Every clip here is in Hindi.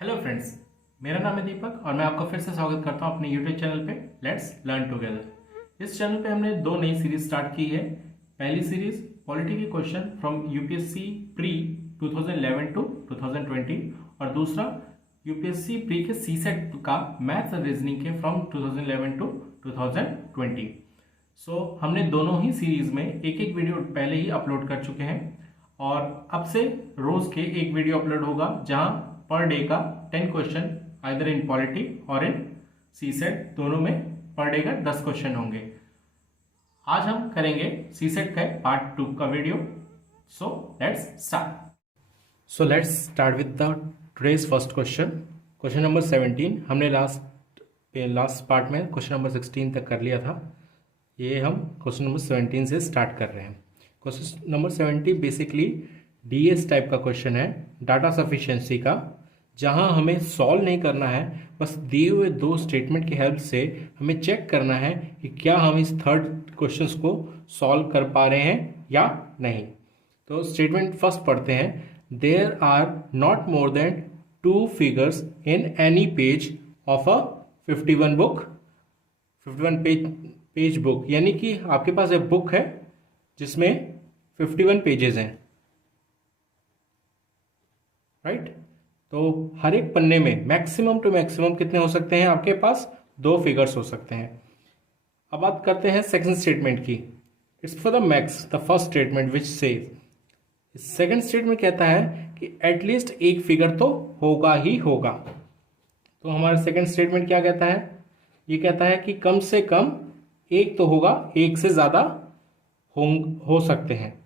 हेलो फ्रेंड्स, मेरा नाम है दीपक और मैं आपका फिर से स्वागत करता हूं अपने यूट्यूब चैनल पे लेट्स लर्न टुगेदर। इस चैनल पे हमने दो नई सीरीज स्टार्ट की है। पहली सीरीज पॉलिटी के question from UPSC pre 2011 to 2020 और दूसरा यूपीएससी प्री के सीसेट का मैथ्स और रीजनिंग के फ्रॉम 2011 टू 2020। हमने दोनों ही सीरीज में एक एक वीडियो पहले ही अपलोड कर चुके हैं और अब से रोज के एक वीडियो अपलोड होगा जहां पर डे का 10 क्वेश्चन आइदर इन पॉलिटी और इन सीसेट दोनों में पर डे का 10 क्वेश्चन होंगे। आज हम करेंगे सीसेट का पार्ट 2 का video. Let's start with the today's first question. Question number 17 हमने लास्ट पार्ट में क्वेश्चन नंबर 16 तक कर लिया था। ये हम क्वेश्चन नंबर 17 से स्टार्ट कर रहे हैं। Question number 70 basically DS type का क्वेश्चन है, डाटा सफिशिएंसी का, जहां हमें सॉल्व नहीं करना है, बस दिए हुए दो स्टेटमेंट की हेल्प से हमें चेक करना है कि क्या हम इस थर्ड क्वेश्चन को सॉल्व कर पा रहे हैं या नहीं। तो स्टेटमेंट फर्स्ट पढ़ते हैं। There are not more than 2 figures in any page of a 51 page book, यानी कि आपके पास एक बुक है जिसमें 51 पेजेस हैं, राइट। तो हर एक पन्ने में मैक्सिमम टू मैक्सिमम कितने हो सकते हैं? आपके पास 2 फिगर्स हो सकते हैं। अब बात करते हैं सेकंड स्टेटमेंट की। It's for the max the first statement which says, second statement कहता है कि एटलीस्ट एक फिगर तो होगा ही होगा। तो हमारा सेकंड स्टेटमेंट क्या कहता है? ये कहता है कि कम से कम एक तो होगा, एक से ज्यादा हो सकते हैं।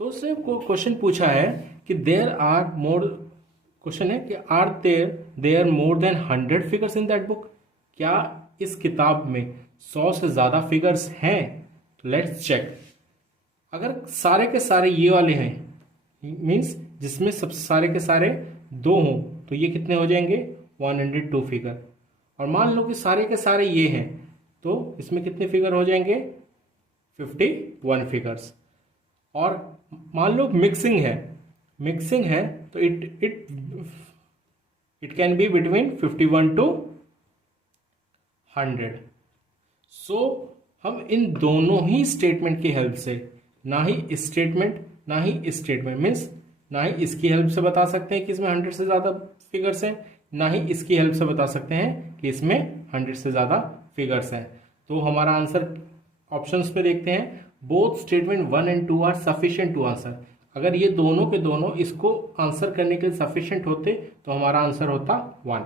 तो उसने क्वेश्चन पूछा है कि देयर आर मोर, क्वेश्चन है कि are there more than 100 figures in that book, क्या इस किताब में 100 से ज्यादा फिगर्स हैं? तो लेट्स चेक। अगर सारे के सारे ये वाले हैं, मींस जिसमें सब सारे के सारे 2 हों, तो ये कितने हो जाएंगे? 102 फिगर। और मान लो कि सारे के सारे ये हैं, तो इसमें कितने फिगर हो जाएंगे? 51 फिगर्स। और मान लो मिक्सिंग है तो it can be between 51 to 100। So हम इन दोनों ही स्टेटमेंट की हेल्प से, ना ही इस स्टेटमेंट ना ही इस स्टेटमेंट, मीन्स ना ही इसकी हेल्प से बता सकते हैं कि इसमें 100 से ज्यादा फिगर्स हैं, ना ही इसकी हेल्प से बता सकते हैं कि इसमें 100 से ज्यादा फिगर्स हैं। तो हमारा आंसर ऑप्शंस पे देखते हैं। Both statement 1 and 2 are sufficient to answer. अगर ये दोनों के दोनों इसको आंसर करने के लिए सफिशिएंट होते तो हमारा आंसर होता 1।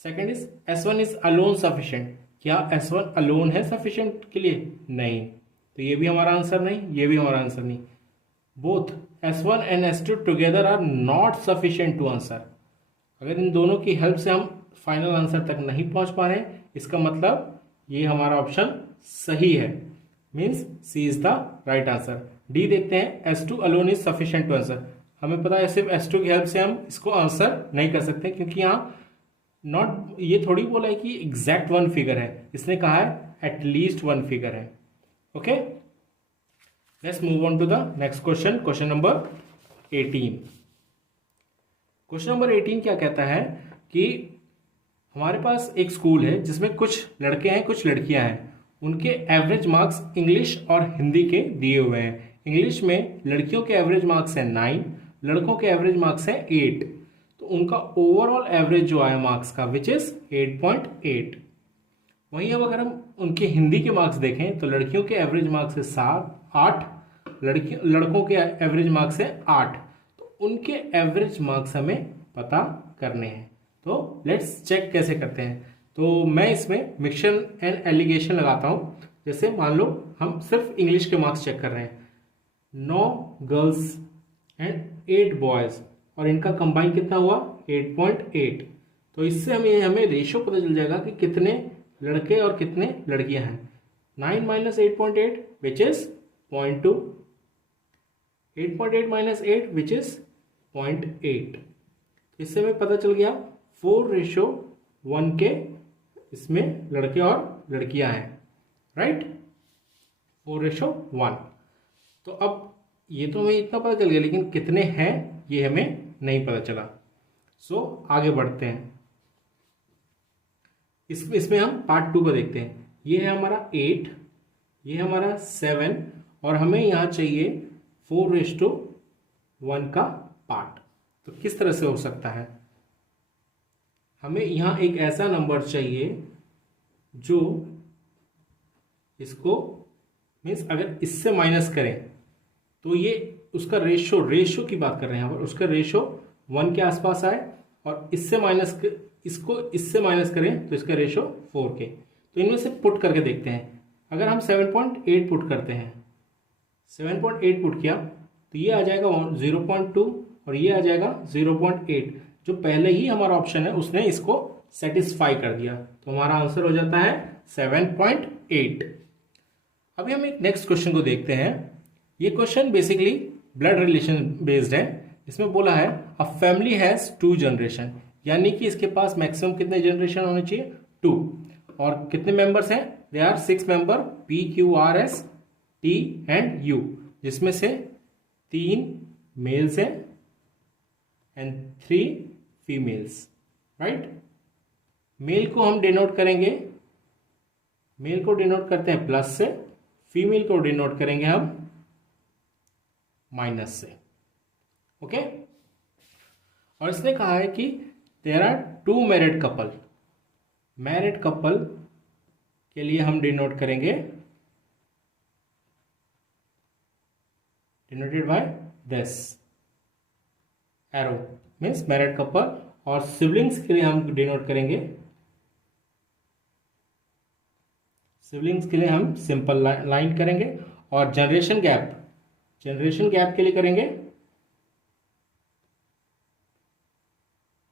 Second is S1 is alone sufficient. क्या S1 अलोन है सफिशिएंट के लिए? नहीं। तो ये भी हमारा आंसर नहीं, ये भी हमारा आंसर नहीं। Both S1 and S2 together are not sufficient to answer. अगर इन दोनों की हेल्प से हम फाइनल आंसर तक नहीं पहुंच पा रहे, इसका मतलब ये हमारा ऑप्शन सही है, means C is the right answer. D देखते हैं। S2 alone is sufficient to answer. हमें पता है सिर्फ S2 की हेल्प से हम इसको आंसर नहीं कर सकते, क्योंकि यहाँ नॉट, ये थोड़ी बोला है कि एग्जैक्ट 1 फिगर है, इसने कहा है एटलीस्ट 1 फिगर है। Okay, let's move on to the next question. Question number 18। Question number 18 क्या कहता है कि हमारे पास एक स्कूल है जिसमें कुछ लड़के हैं, कुछ लड़कियां हैं। उनके एवरेज मार्क्स इंग्लिश और हिंदी के दिए हुए हैं। इंग्लिश में लड़कियों के एवरेज मार्क्स हैं 9, लड़कों के एवरेज मार्क्स हैं 8। तो उनका ओवरऑल एवरेज जो आया मार्क्स का विच इज 8.8। वहीं अब अगर हम उनके हिंदी के मार्क्स देखें तो लड़कियों के एवरेज मार्क्स है 8, लड़कों के एवरेज मार्क्स है 8। तो उनके एवरेज मार्क्स हमें पता करने हैं। तो लेट्स चेक कैसे करते हैं। तो मैं इसमें मिक्सचर एंड एलिगेशन लगाता हूं। जैसे मान लो हम सिर्फ इंग्लिश के मार्क्स चेक कर रहे हैं, 9 गर्ल्स एंड 8 बॉयज, और इनका कंबाइन कितना हुआ? 8.8। तो इससे हमें रेशियो पता चल जाएगा कि कितने लड़के और कितने लड़कियां हैं। 9 minus 8.8 which is 0.2, 8.8 minus 8 which is 0.8। इससे हमें पता चल गया 4:1 के इसमें लड़के और लड़कियां हैं, राइट। 4:1। तो अब ये तो हमें इतना पता चल गया, लेकिन कितने हैं ये हमें नहीं पता चला। सो आगे बढ़ते हैं, इसमें हम पार्ट 2 को देखते हैं। ये है हमारा 8, ये है हमारा 7 और हमें यहाँ चाहिए 4:1 का पार्ट। तो किस तरह से हो सकता है? हमें यहाँ एक ऐसा नंबर चाहिए जो इसको मीन्स अगर इससे माइनस करें तो ये उसका रेशो की बात कर रहे हैं यहाँ पर, उसका रेशो 1 के आसपास आए और इसको इससे माइनस करें तो इसका रेशो 4 के। तो इनमें से पुट करके देखते हैं। अगर हम 7.8 पुट करते हैं, 7.8 पुट किया तो ये आ जाएगा 0.2 और ये आ जाएगा 0.8। जो पहले ही हमारा ऑप्शन है उसने इसको सेटिस्फाई कर दिया, तो हमारा आंसर हो जाता है 7.8। अभी हम एक नेक्स्ट क्वेश्चन को देखते हैं। ये question basically blood relation based है। इसमें बोला है अ फैमिली हैज 2 जनरेशन, यानी कि इसके पास मैक्सिमम कितने जनरेशन होने चाहिए? 2। और कितने मेंबर्स हैं? They are 6 member, P Q R S T and U, जिसमें से 3 मेल्स हैं एंड 3 फीमेल्स, राइट। मेल को हम डिनोट करेंगे, मेल को डिनोट करते हैं प्लस से, फीमेल को डिनोट करेंगे हम माइनस से, ओके। और इसने कहा है कि there are 2 married couple, married couple के लिए हम डिनोट करेंगे denoted by this arrow, means married couple. और सिबलिंग्स के लिए हम डिनोट करेंगे, सिबलिंग्स के लिए हम सिंपल लाइन करेंगे। और जनरेशन गैप के लिए करेंगे,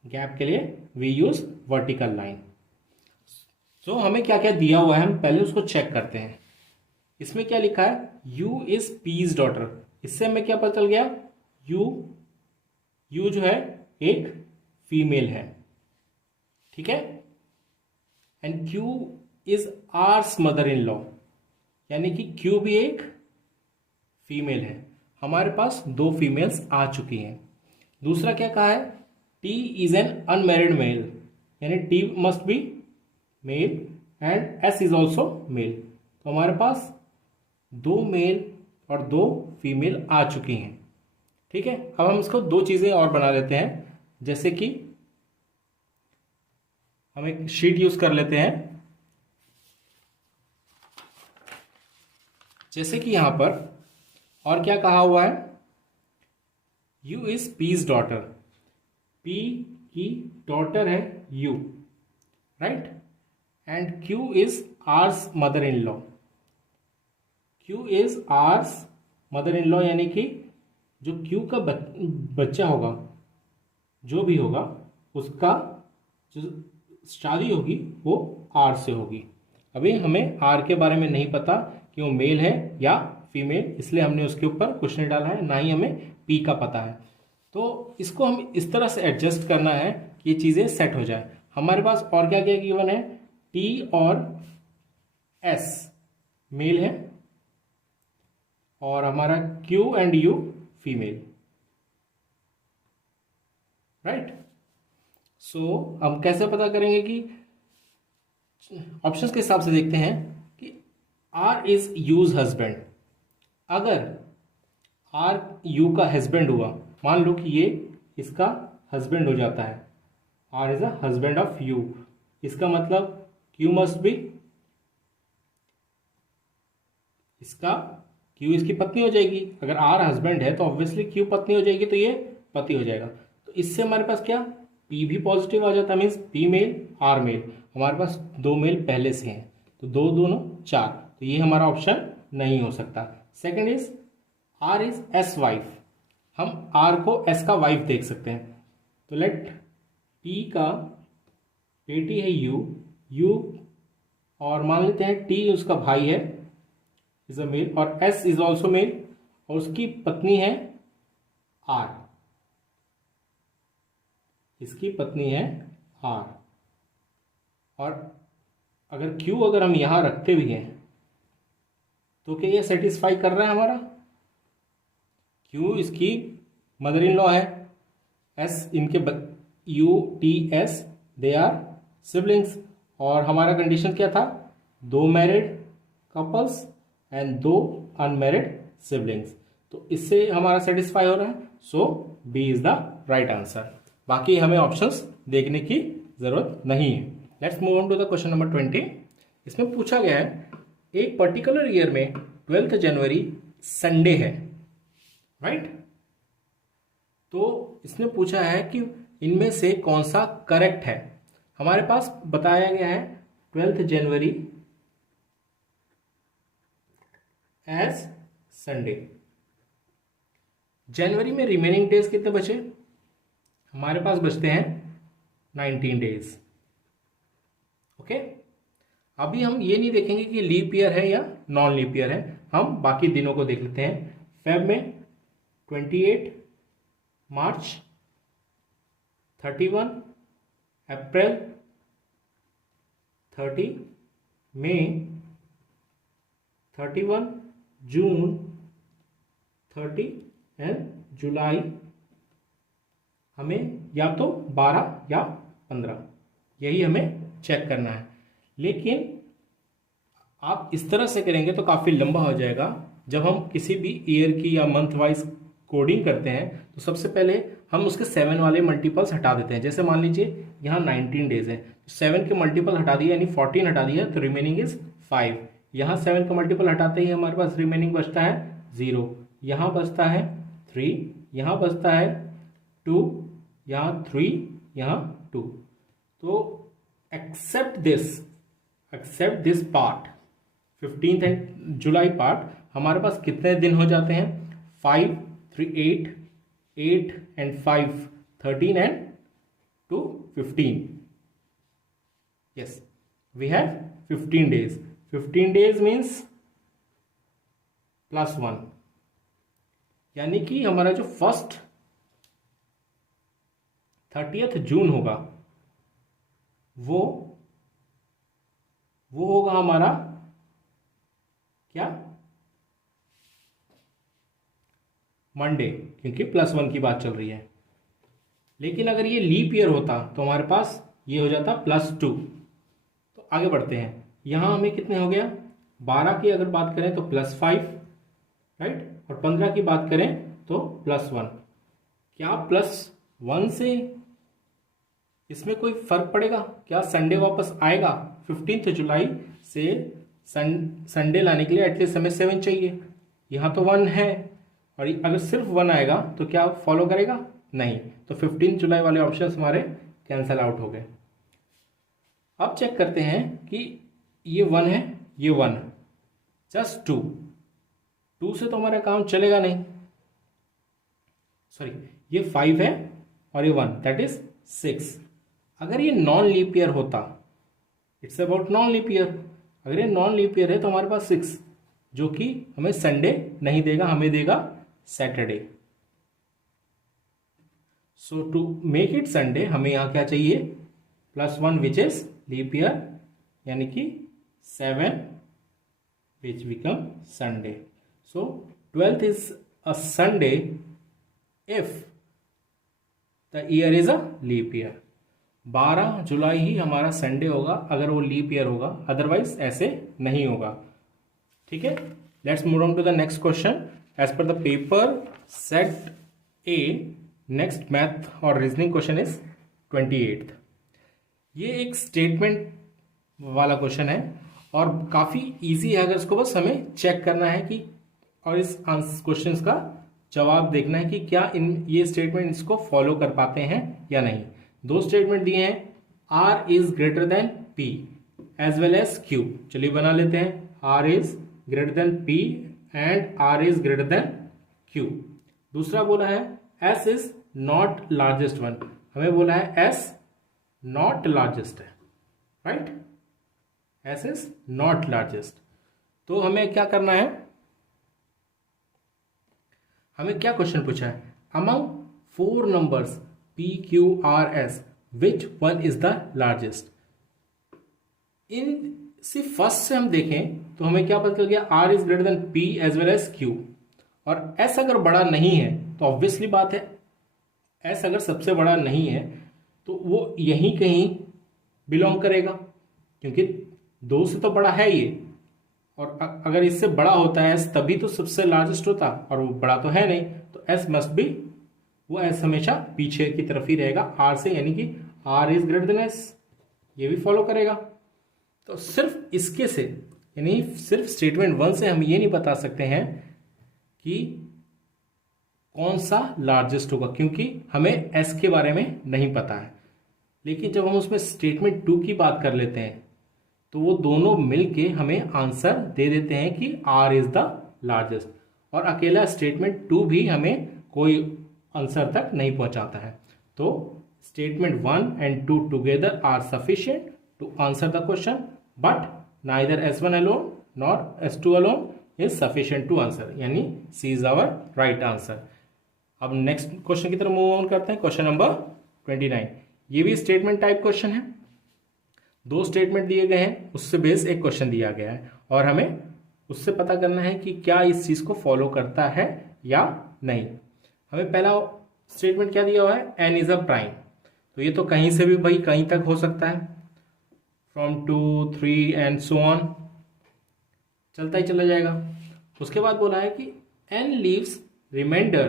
गैप के लिए वी यूज वर्टिकल लाइन। सो हमें क्या क्या दिया हुआ है हम पहले उसको चेक करते हैं। इसमें क्या लिखा है? U is P's daughter. इससे हमें क्या पता चल गया? यू जो है एक फीमेल है, ठीक है। And Q is R's mother in law, यानी कि क्यू भी एक फीमेल है। हमारे पास 2 फीमेल्स आ चुकी हैं। दूसरा क्या कहा है? T is an unmarried male, यानी T must be male and S is also male. तो हमारे पास 2 मेल और 2 फीमेल आ चुकी हैं, ठीक है। अब हम इसको 2 चीजें और बना लेते हैं, जैसे कि हम एक शीट यूज कर लेते हैं। जैसे कि यहां पर और क्या कहा हुआ है? U is P's daughter, P की डॉटर है U, right. And Q is R's mother in law, Q is R's mother in law, यानी कि जो क्यू का बच्चा होगा, जो भी होगा, उसका जो शादी होगी वो आर से होगी। अभी हमें आर के बारे में नहीं पता कि वो मेल है या फीमेल, इसलिए हमने उसके ऊपर कुछ नहीं डाला है, ना ही हमें पी का पता है। तो इसको हम इस तरह से एडजस्ट करना है कि ये चीज़ें सेट हो जाए। हमारे पास और क्या क्या गिवन है? टी और एस मेल है और हमारा Q and U female, right. So हम कैसे पता करेंगे कि ऑप्शंस के हिसाब से देखते हैं कि आर इज यूज हस्बैंड। अगर आर यू का हस्बैंड हुआ, मान लो कि ये इसका हस्बैंड हो जाता है, R is a husband of U, इसका मतलब क्यू मस्ट बी, इसका क्यू इसकी पत्नी हो जाएगी। अगर आर हस्बैंड है तो ऑब्वियसली क्यू पत्नी हो जाएगी, तो ये पति हो जाएगा। तो इससे हमारे पास क्या, पी भी पॉजिटिव आ जाता है, means P male R male. हमारे पास 2 मेल पहले से हैं, तो 2 2 4, तो ये हमारा ऑप्शन नहीं हो सकता। Second is R is S wife, हम आर को एस का वाइफ देख सकते हैं। तो लेट पी का बेटी है यू और मान लेते हैं टी उसका भाई है, इज अ मेल, और एस इज ऑल्सो मेल और उसकी पत्नी है आर, इसकी पत्नी है आर। और अगर क्यू अगर हम यहां रखते भी हैं तो क्या ये सेटिस्फाई कर रहा है हमारा? क्यू इसकी मदर इन लॉ है, S UTS, they are siblings. और हमारा कंडीशन क्या था, 2 married couples and 2 unmarried siblings. तो इससे हमारा सेटिस्फाई हो रहा है, so B is the right answer. बाकी हमें ऑप्शंस देखने की जरूरत नहीं है। Let's move on to the question number 20। इसमें पूछा गया है एक पर्टिकुलर ईयर में 12 जनवरी संडे है, राइट। तो इसने पूछा है कि इनमें से कौन सा करेक्ट है। हमारे पास बताया गया है 12 जनवरी एज संडे। जनवरी में रिमेनिंग डेज कितने बचे, हमारे पास बचते हैं 19 डेज। ओके, अभी हम ये नहीं देखेंगे कि लीप ईयर है या नॉन लीप ईयर है, हम बाकी दिनों को देख लेते हैं। फेब में 28, मार्च 31, अप्रैल 30, मई 31, जून 30 एंड जुलाई हमें या तो 12 या 15, यही हमें चेक करना है। लेकिन आप इस तरह से करेंगे तो काफ़ी लंबा हो जाएगा। जब हम किसी भी ईयर की या मंथ वाइज कोडिंग करते हैं तो सबसे पहले हम उसके 7 वाले मल्टीपल्स हटा देते हैं। जैसे मान लीजिए यहाँ 19 डेज है, 7 के मल्टीपल हटा दिए यानी 14 हटा दिया, तो रिमेनिंग इज 5। यहाँ 7 का मल्टीपल हटाते ही हमारे पास रिमेनिंग बचता है 0, यहाँ बचता है 3, यहाँ बचता है 2, यहाँ 3, यहाँ 2। तो except this part 15th July part, हमारे पास कितने दिन हो जाते हैं, 5, 3, 8 and 5 13 and 2 15। Yes, we have 15 days। 15 days means +1, यानी कि हमारा जो फर्स्ट 30th जून होगा वो होगा हमारा क्या, मंडे, क्योंकि +1 की बात चल रही है। लेकिन अगर ये लीप ईयर होता तो हमारे पास ये हो जाता +2। तो आगे बढ़ते हैं, यहाँ हमें कितने हो गया, 12 की अगर बात करें तो +5, राइट, और 15 की बात करें तो +1। क्या +1 से इसमें कोई फर्क पड़ेगा, क्या संडे वापस आएगा? 15 जुलाई से संडे लाने के लिए एटलीस्ट हमें 7 चाहिए, यहाँ तो 1 है, और अगर सिर्फ 1 आएगा तो क्या फॉलो करेगा? नहीं। तो 15 जुलाई वाले ऑप्शन हमारे कैंसल आउट हो गए। अब चेक करते हैं कि ये 1 है, ये 1, जस्ट 2 से तो हमारा काम चलेगा नहीं, सॉरी, ये 5 है और ये 1, दैट इज 6। अगर ये नॉन लीप ईयर होता, it's about non leap year, अगर ये नॉन लीप ईयर है तो हमारे पास 6, जो कि हमें संडे नहीं देगा, हमें देगा Saturday. So to make it Sunday हमें यहां क्या चाहिए, +1 विच इज लीप ईयर, यानी कि 7 which become Sunday. So 12th is a Sunday if the year is a leap year. 12 जुलाई ही हमारा संडे होगा अगर वो लीप ईयर होगा, अदरवाइज ऐसे नहीं होगा। ठीक है, let's move on to the next question. As per the paper set A, next math और रीजनिंग क्वेश्चन इज 28th। ये एक स्टेटमेंट वाला क्वेश्चन है और काफ़ी इजी है, अगर इसको बस हमें चेक करना है कि, और इस क्वेश्चंस का जवाब देखना है कि क्या ये स्टेटमेंट इसको फॉलो कर पाते हैं या नहीं। 2 स्टेटमेंट दिए हैं, R is greater than P as well as Q। चलिए बना लेते हैं, R is greater than P and R is greater than Q। दूसरा बोला है S is not largest one, हमें बोला है S नॉट लार्जेस्ट है, right, S is not largest. तो हमें क्या करना है, हमें क्या क्वेश्चन पूछा है, among 4 numbers P, Q, R, S, which one is the largest? इन सिर्फ फर्स्ट से हम देखें तो हमें क्या पता चल गया, R is greater than P as well as Q, और S अगर बड़ा नहीं है तो ऑब्वियसली बात है, S अगर सबसे बड़ा नहीं है तो वो यहीं कहीं बिलोंग करेगा, क्योंकि 2 से तो बड़ा है ये, और अगर इससे बड़ा होता है एस तभी तो सबसे लार्जेस्ट होता, और वो बड़ा तो है नहीं, तो एस मस्ट बी, वो एस हमेशा पीछे की तरफ ही रहेगा आर से, यानी कि R is greater than S, ये भी फॉलो करेगा। तो सिर्फ इसके से, यानी सिर्फ स्टेटमेंट 1 से हम ये नहीं बता सकते हैं कि कौन सा लार्जेस्ट होगा, क्योंकि हमें एस के बारे में नहीं पता है। लेकिन जब हम उसमें स्टेटमेंट 2 की बात कर लेते हैं तो वो दोनों मिलके हमें आंसर दे देते हैं कि आर इज द लार्जेस्ट, और अकेला स्टेटमेंट 2 भी हमें कोई आंसर तक नहीं पहुंचाता है। तो statement 1 and 2 together are sufficient to answer the question, but neither S1 alone nor S2 alone is sufficient to answer, यानी C is our right answer. अब नेक्स्ट क्वेश्चन की तरफ मूव ऑन करते हैं, क्वेश्चन नंबर 29। ये भी स्टेटमेंट टाइप क्वेश्चन है, 2 स्टेटमेंट दिए गए हैं, उससे बेस एक क्वेश्चन दिया गया है, और हमें उससे पता करना है कि क्या इस चीज को फॉलो करता है या नहीं। हमें पहला स्टेटमेंट क्या दिया हुआ है, एन इज अ प्राइम, तो ये तो कहीं से भी भाई कहीं तक हो सकता है, फ्रॉम 2 3 एंड सो ऑन, चलता ही चला जाएगा। उसके बाद बोला है कि N leaves remainder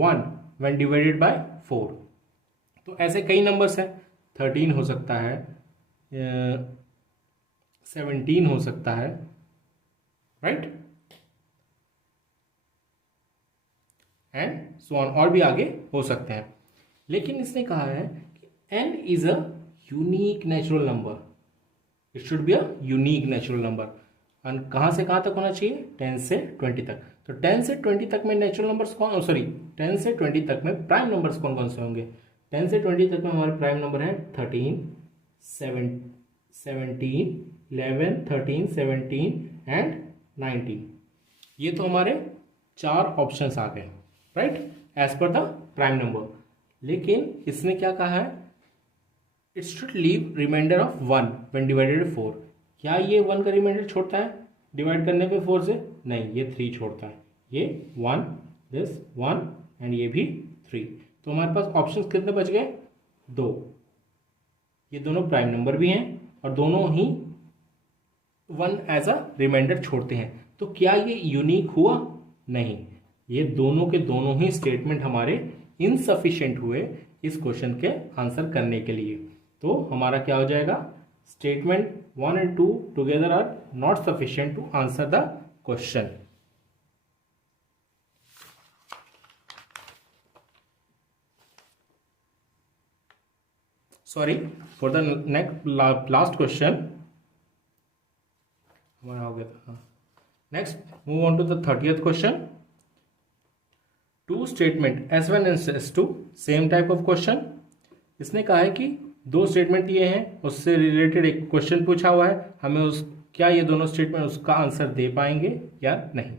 1 when divided by 4, तो ऐसे कई नंबर्स हैं, 13 हो सकता है, 17 हो सकता है, राइट, एंड सो ऑन, और भी आगे हो सकते हैं। लेकिन इसने कहा है कि n is a unique natural number, it should be a unique natural number, और कहाँ से कहाँ तक होना चाहिए, 10 से 20 तक। तो 10 से 20 तक में नेचुरल नंबर्स कौन, सॉरी 10 से 20 तक में प्राइम नंबर्स कौन कौन से होंगे। 10 से 20 तक में हमारे प्राइम नंबर है 13, 17, 11, 13, 17 एंड 19। ये तो हमारे 4 ऑप्शंस आ गए, right, as per the prime number. लेकिन इसने क्या कहा है, it should leave remainder of 1 when divided 4। क्या ये 1 का रिमाइंडर छोड़ता है डिवाइड करने पे 4 से, नहीं, ये 3 छोड़ता है, ये 1, दिस 1 एंड ये भी 3। तो हमारे पास ऑप्शंस कितने बच गए, 2। ये दोनों प्राइम नंबर भी हैं और दोनों ही 1 एज अ रिमाइंडर छोड़ते हैं। तो क्या ये यूनिक हुआ, नहीं, ये दोनों के दोनों ही स्टेटमेंट हमारे इनसफिशिएंट हुए इस क्वेश्चन के आंसर करने के लिए। तो हमारा क्या हो जाएगा, statement 1 and 2 together are not sufficient to answer the question. Sorry for the next last question हमारा हो गया था। Next move on to the 30th question. 2 statement S1 and S2 same type of question. इसने कहा है कि 2 स्टेटमेंट दिए हैं, उससे रिलेटेड एक क्वेश्चन पूछा हुआ है, हमें उस क्या ये दोनों स्टेटमेंट उसका आंसर दे पाएंगे या नहीं।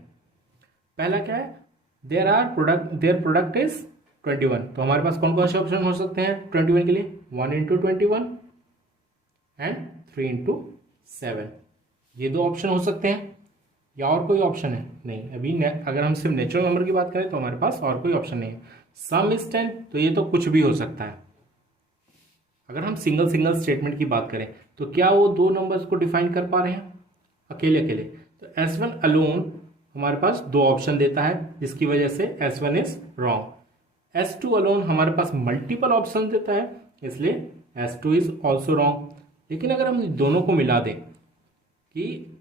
पहला क्या है, देयर प्रोडक्ट इज 21, तो हमारे पास कौन कौन से ऑप्शन हो सकते हैं 21 के लिए, 1 into 21 एंड 3 into 7, ये 2 ऑप्शन हो सकते हैं, या और कोई ऑप्शन है, नहीं। अभी अगर हम सिर्फ नेचुरल नंबर की बात करें तो हमारे पास और कोई ऑप्शन नहीं है। सम इज 10, तो ये तो कुछ भी हो सकता है। अगर हम सिंगल स्टेटमेंट की बात करें तो क्या वो 2 नंबर्स को डिफाइन कर पा रहे हैं अकेले अकेले, तो S1 अलोन हमारे पास 2 ऑप्शन देता है, जिसकी वजह से S1 is wrong. S2 alone हमारे पास मल्टीपल ऑप्शन देता है, इसलिए S2 इज ऑल्सो रॉन्ग। लेकिन अगर हम दोनों को मिला दें कि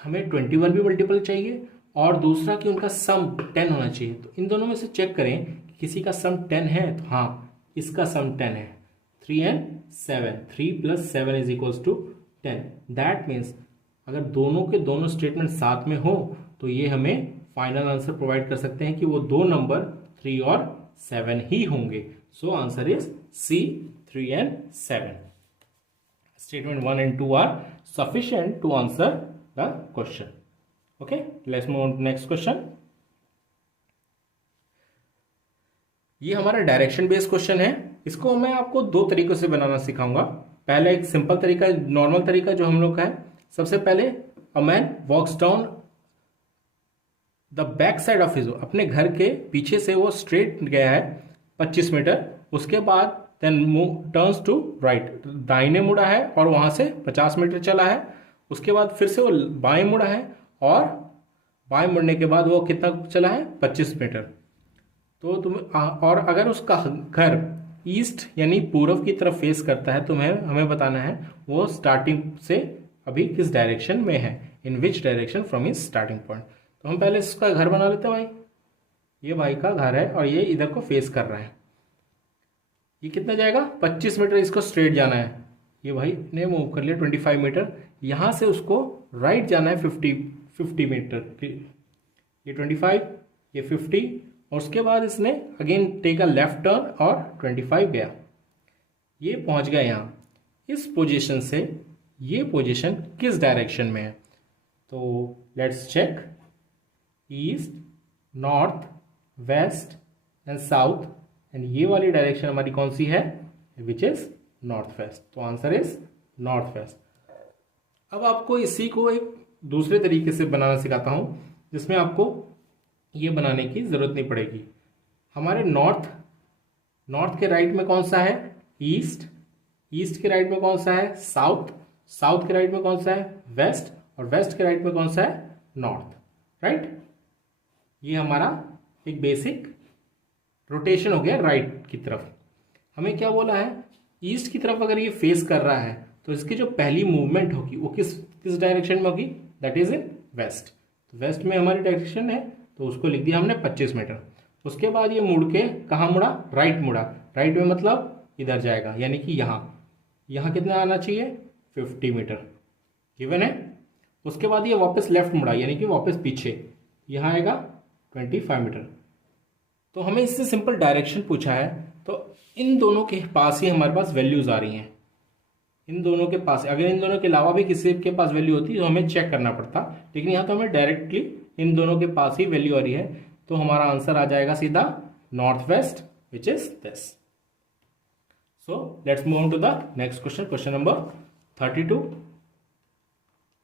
हमें 21 भी मल्टीपल चाहिए और दूसरा कि उनका सम 10 होना चाहिए, तो इन दोनों में से चेक करें कि किसी का सम 10 है, तो हाँ इसका सम 10 है, 3 and 7, 3 plus 7 is equals to 10। That means अगर दोनों के दोनों स्टेटमेंट साथ में हो तो ये हमें फाइनल आंसर प्रोवाइड कर सकते हैं कि वो 2 नंबर 3 और 7 ही होंगे। So answer is C, 3 and 7। Statement 1 and 2 are sufficient to answer the question. Okay, let's move on to next question. ये हमारा डायरेक्शन बेस्ड क्वेश्चन है। इसको मैं आपको 2 तरीकों से बनाना सिखाऊंगा। पहला एक सिंपल तरीका, नॉर्मल तरीका जो हम लोग का है। सबसे पहले a man walks down the back side of his, अपने घर के पीछे से वो स्ट्रेट गया है 25 मीटर, उसके बाद देन टर्न्स टू राइट, दाहिने मुड़ा है और वहां से 50 मीटर चला है। उसके बाद फिर से वो बाएं मुड़ा है और बाएं मुड़ने के बाद वो कितना चला है, 25 मीटर। तो और अगर उसका घर ईस्ट यानी पूर्व की तरफ फेस करता है तो हमें बताना है वो स्टार्टिंग से अभी किस डायरेक्शन में है, in which direction from his starting point. तो हम पहले इसका घर बना लेते हैं भाई। ये भाई का घर है और ये इधर को फेस कर रहा है। ये कितना जाएगा, 25 मीटर इसको स्ट्रेट जाना है। ये भाई ने मूव कर लिया 25 मीटर। यहां से उसको राइट जाना है 50 मीटर। ये 25, ये 50 और उसके बाद इसने again take a left turn और 25 गया। ये पहुंच गया यहाँ। इस पोजीशन से ये पोजीशन किस डायरेक्शन में है, तो let's check. East, north, west and south, and ये वाली डायरेक्शन हमारी कौन सी है, विच इज नॉर्थ वेस्ट। तो आंसर इज नॉर्थ वेस्ट। अब आपको इसी को एक दूसरे तरीके से बनाना सिखाता हूं जिसमें आपको ये बनाने की जरूरत नहीं पड़ेगी। हमारे नॉर्थ के राइट में कौन सा है, ईस्ट, ईस्ट के राइट में कौन सा है, साउथ, साउथ के राइट में कौन सा है, वेस्ट, और वेस्ट के राइट में कौन सा है, नॉर्थ। राइट, ये हमारा एक बेसिक रोटेशन हो गया राइट की तरफ। हमें क्या बोला है, ईस्ट की तरफ अगर ये फेस कर रहा है तो इसकी जो पहली मूवमेंट होगी वो किस डायरेक्शन में होगी, दैट इज इन वेस्ट। तो वेस्ट में हमारी डायरेक्शन है तो उसको लिख दिया हमने 25 मीटर। उसके बाद ये मुड़ के कहाँ मुड़ा, राइट मुड़ा। राइट में मतलब इधर जाएगा, यानी कि यहाँ कितना आना चाहिए, 50 मीटर गिवन है। उसके बाद ये वापस लेफ्ट मुड़ा, यानी कि वापस पीछे, यहाँ आएगा 25 मीटर। तो हमें इससे सिंपल डायरेक्शन पूछा है, तो इन दोनों के पास ही हमारे पास वैल्यूज आ रही हैं। इन दोनों के पास, अगर इन दोनों के अलावा भी किसी के पास वैल्यू होती तो हमें चेक करना पड़ता, लेकिन यहाँ तो हमें डायरेक्टली इन दोनों के पास ही वैल्यू आ रही है। तो हमारा आंसर आ जाएगा सीधा north west, which is this. So let's move on to the next question, question number 32।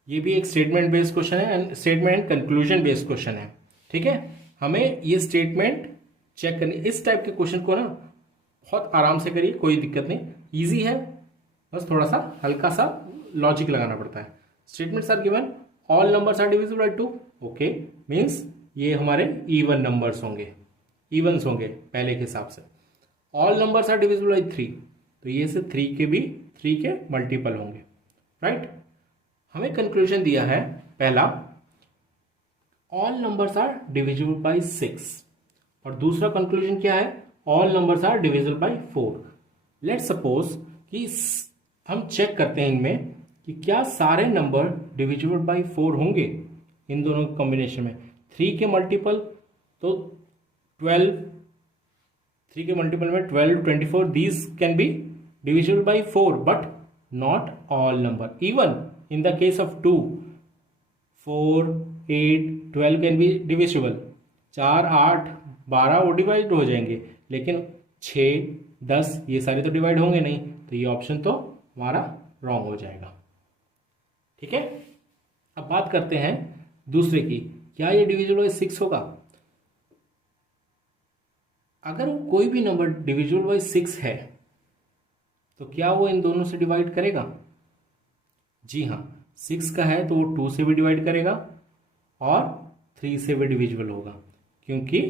ये भी एक स्टेटमेंट बेस्ड क्वेश्चन है and statement and conclusion based question है। ठीक है, हमें ये स्टेटमेंट चेक करनी। इस टाइप के क्वेश्चन को ना बहुत आराम से करिए, कोई दिक्कत नहीं, इजी है, बस थोड़ा सा हल्का सा लॉजिक लगाना पड़ता है। Statements are given, all numbers are divisible by 2। Okay, means ये हमारे इवन नंबर्स होंगे, इवन्स होंगे पहले के हिसाब से। All numbers are divisible by 3, तो ये से 3 के भी 3 के मल्टीपल होंगे। राइट, हमें कंक्लूजन दिया है पहला, all numbers are divisible by 6, और दूसरा कंक्लूजन क्या है, all numbers are divisible by 4। Let's suppose कि हम चेक करते हैं इनमें कि क्या सारे नंबर डिविजिबल बाय 4 होंगे इन दोनों कॉम्बिनेशन में। 3 के मल्टीपल तो 12, 3 के मल्टीपल में 12, 24, these can be divisible by 4 but not all number. Even in the case of 2, 4, 8, 12 can be divisible. 4, 8, 12 वो डिवाइड हो जाएंगे, लेकिन 6, 10 ये सारे तो डिवाइड होंगे नहीं, तो ये ऑप्शन तो हमारा रॉन्ग हो जाएगा। ठीक है, अब बात करते हैं दूसरे की, क्या ये डिविजिबल बाय 6 होगा। अगर कोई भी नंबर डिविजिबल बाय 6 है तो क्या वो इन दोनों से डिवाइड करेगा। जी हाँ, 6 का है तो वो 2 से भी डिवाइड करेगा और 3 से भी डिविजिबल होगा, क्योंकि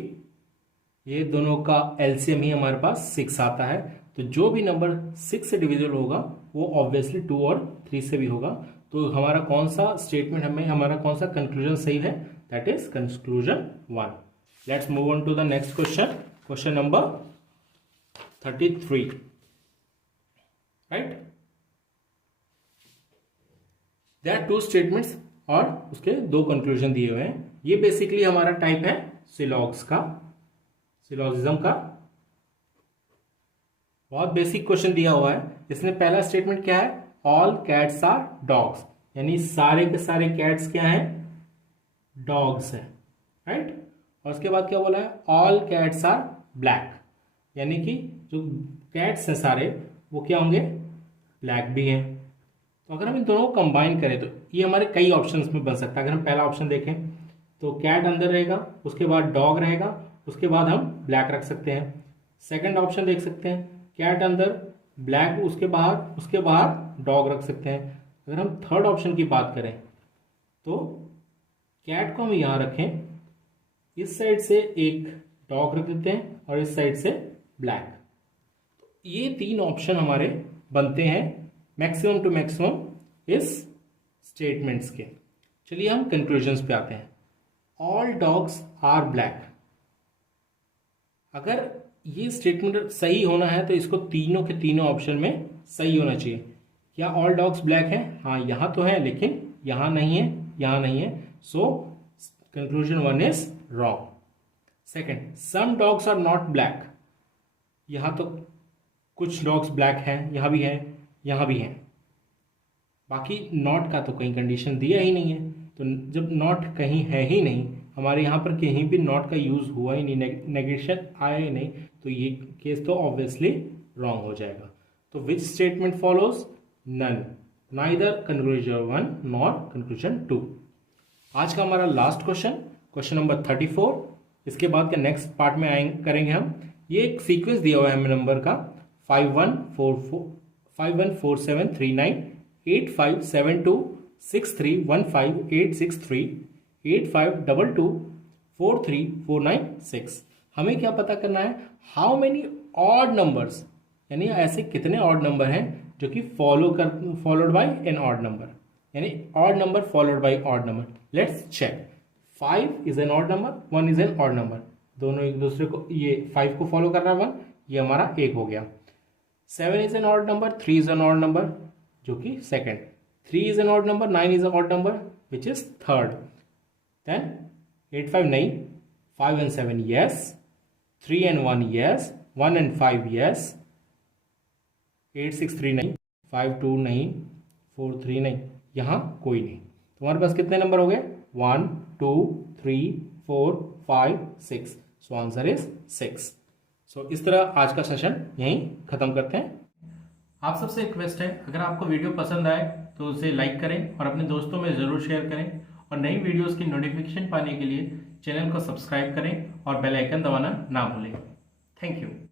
ये दोनों का एलसीएम ही हमारे पास 6 आता है। तो जो भी नंबर 6 से डिविजिबल होगा वो ऑब्वियसली 2 और 3 से भी होगा। तो हमारा कौन सा स्टेटमेंट, हमारा कौन सा कंक्लूजन सही है, that is conclusion 1। Let's move on to the next question, question number 33। Right, there are 2 statements और उसके 2 कंक्लूजन दिए हुए हैं। ये बेसिकली हमारा टाइप है सिलॉग्स का, सिलॉजिज्म का। बहुत बेसिक क्वेश्चन दिया हुआ है। इसमें पहला स्टेटमेंट क्या है, ऑल कैट्स आर डॉग्स, यानी सारे के सारे कैट्स क्या हैं, डॉग्स हैं। राइट, और उसके बाद क्या बोला है, ऑल कैट्स आर ब्लैक, यानी कि जो कैट्स हैं सारे वो क्या होंगे, ब्लैक भी हैं। तो अगर हम इन दोनों को कंबाइन करें तो ये हमारे कई ऑप्शंस में बन सकता है। अगर हम पहला ऑप्शन देखें तो कैट अंदर रहेगा, उसके बाद डॉग रहेगा, उसके बाद हम ब्लैक रख सकते हैं। सेकंड ऑप्शन देख सकते हैं, कैट अंदर, ब्लैक उसके बाहर डॉग रख सकते हैं। अगर हम थर्ड ऑप्शन की बात करें तो कैट को हम यहाँ रखें, इस साइड से एक डॉग रख देते हैं और इस साइड से ब्लैक। ये 3 ऑप्शन हमारे बनते हैं मैक्सिमम टू मैक्सिमम इस स्टेटमेंट्स के। चलिए हम कंक्लूजन्स पे आते हैं। ऑल डॉग्स आर ब्लैक, अगर ये स्टेटमेंट सही होना है तो इसको तीनों के तीनों ऑप्शन में सही होना चाहिए। क्या ऑल डॉग्स ब्लैक है? हाँ, यहाँ तो है लेकिन यहाँ नहीं है, यहाँ नहीं है। So conclusion 1 is wrong. Second, some dogs are not black, यहाँ तो कुछ डॉग्स ब्लैक हैं, यहाँ भी है, यहाँ भी है। बाकी नॉट का तो कहीं कंडीशन दिया ही नहीं है, तो जब नॉट कहीं है ही नहीं, हमारे यहाँ पर कहीं भी नॉट का यूज हुआ ही नहीं, नेगेशन आया ही नहीं, तो ये केस तो ऑब्वियसली रॉन्ग हो जाएगा। तो which statement follows? None, neither conclusion 1 nor conclusion 2। आज का हमारा लास्ट क्वेश्चन नंबर 34। इसके बाद के नेक्स्ट पार्ट में करेंगे हम। ये एक सीक्वेंस दिया हुआ है हमें नंबर का 51473985726315863852243496। हमें क्या पता करना है? हाउ मेनी ऑड नंबर्स, यानी ऐसे कितने ऑड नंबर हैं जो कि followed by an odd number, यानी odd number followed by odd number. Let's check. 5 is an odd number, 1 is an odd number, दोनों एक दूसरे को, ये 5 को फॉलो कर रहा है 1, ये हमारा 1 हो गया। 7 is an odd number, 3 is an odd number जो कि second, 3 is an odd number, 9 is an odd number which is third. Then 8 5 नहीं, 5 and 7 yes, 3 and 1 yes, 1 and 5 yes, 8 6 3 नहीं, 5 2 नहीं, 4 3 नहीं, यहाँ कोई नहीं। तुम्हारे पास कितने नंबर हो गए? 1 2 3 4 5 6। सो आंसर इज 6। सो इस तरह आज का सेशन यहीं खत्म करते हैं। आप सबसे रिक्वेस्ट है, अगर आपको वीडियो पसंद आए तो उसे लाइक करें और अपने दोस्तों में ज़रूर शेयर करें, और नई वीडियोस की नोटिफिकेशन पाने के लिए चैनल को सब्सक्राइब करें और बेल आइकन दबाना ना भूलें। Thank you.